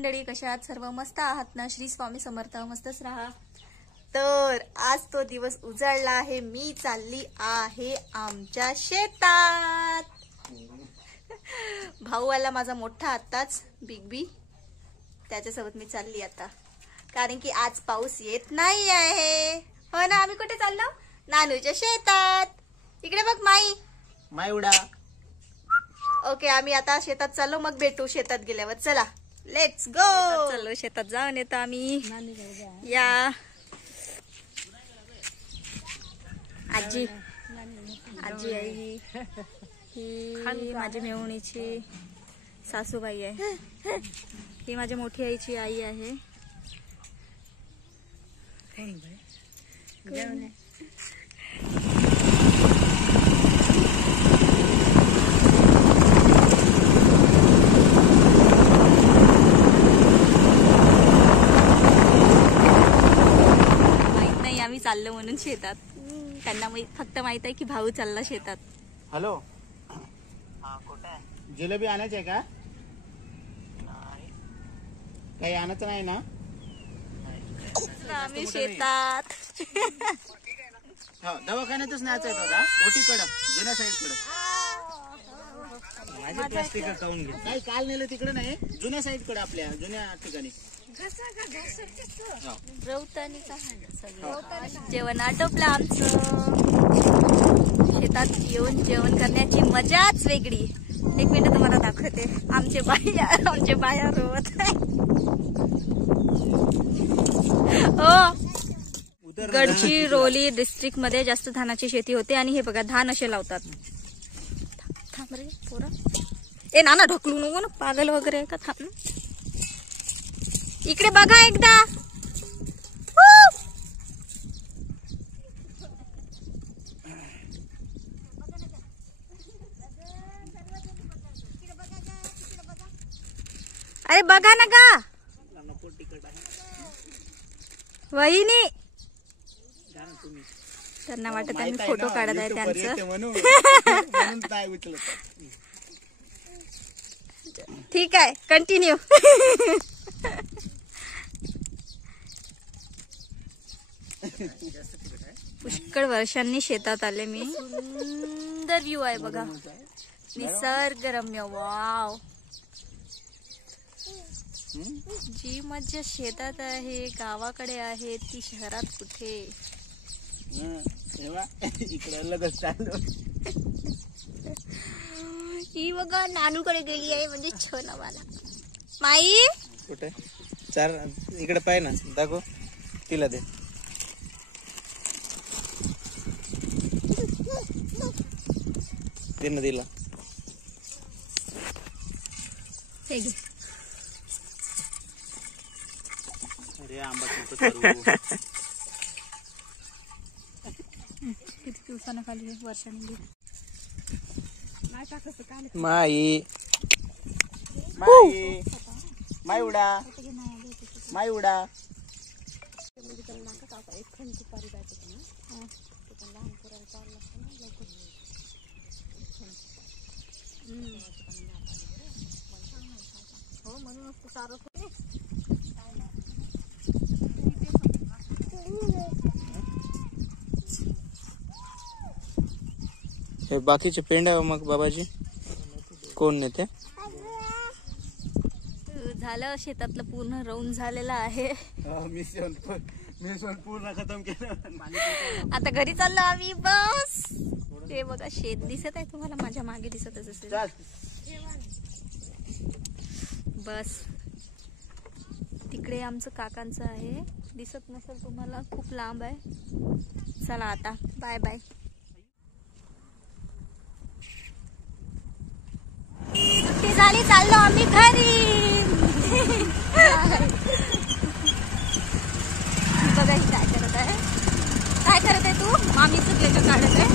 मंडळी, कशा आहात सर्व? मस्त आहात ना? श्री स्वामी समर्थ, मस्तच राहा. तर आज तो दिवस उजाडला आहे. मी चालली आहे आमच्या शेतात. भाऊ आला माझा मोठा आताच, बिग बी, त्याच्यासोबत मी चालली आता, कारण की आज पाऊस येत नाही आहे. हो ना? आम्ही कुठे चाललो? नानूच्या शेतात. इकडे बघ माई उडा. ओके, आम्ही आता शेतात चाललो, मग भेटू शेतात गेल्यावर. चला, लेट्स गो. चलो, शेतात जाऊन येतो आम्ही. या आजी आजी आहे ही माझी मेहुणीची सासूबाई आहे. ही माझ्या मोठी आईची आई आहे. आम्ही चाललो म्हणून शेतात. त्यांना फक्त माहित आहे की भाऊ चालला शेतात. हॅलो, जिलेबी आणायची आहे का? काही आणायचं नाही ना? आम्ही शेतात. दवाखान्यातच न्यायचं आहे दादा, ओटीकडं, जुन्या साईडकडं. माझे प्लास्टिक काढून घे. काही काल नेलं तिकडे नाही, जुन्या साईडकडे, आपल्या जुन्या ठिकाणी. जेवण आटोपलं आमचं. शेतात येऊन जेवण करण्याची मजाच वेगळी. एक मिनिट तुम्हाला दाखवते. आमचे बाया रोवत आहे. हो, गडचिरोली डिस्ट्रिक्ट मध्ये जास्त धानाची शेती होते. आणि हे बघा, धान असे लावतात. थांब रे पोरा, ए नाना ढकलू नको ना, पागल वगैरे आहे का? थांब, इकडे बघा एकदा. अरे बघा ना का वहिनी, त्यांना वाटत आहे मी फोटो काढत आहे त्यांचं. ठीक आहे, कंटिन्यू. पुष्कळ वर्षांनी शेतात आले मी. सुंदर व्ह्यू आहे बघा, निसर्गरम्य. वाव, जी मज्जा शेतात आहे, गावाकडे आहे, ती शहरात कुठे. इकडे लगेच चाललो. ही बघा नानूकडे गेली आहे, म्हणजे छान आम्हाला. माई कुठे? चार इकडे पाय ना, दाखव तिला. दे ना दिला. अरे आंबा किती दिवसानं खाली, वर्षांनी. माई उडा. हो, म्हणून सारं हे बाकीचे पेंड्या मग बाबाजी कोण नेते? झालं, शेतातलं पूर्ण राऊंड झालेलं आहे. मिशन पूर्ण खतम केलं. आता घरी चाललो आम्ही. बस, ते बघा शेत दिसत आहे तुम्हाला, माझ्या मागे दिसतच असेल. बस तिकडे आमचं काकांचं आहे, दिसत नसेल तुम्हाला, खूप लांब आहे. चला आता बाय बाय. सुट्टी झाली, चाललो आम्ही घरी. बघा ही काय करत आहे. काय करत आहे तू? मामी चुकल्याचं काढत आहे.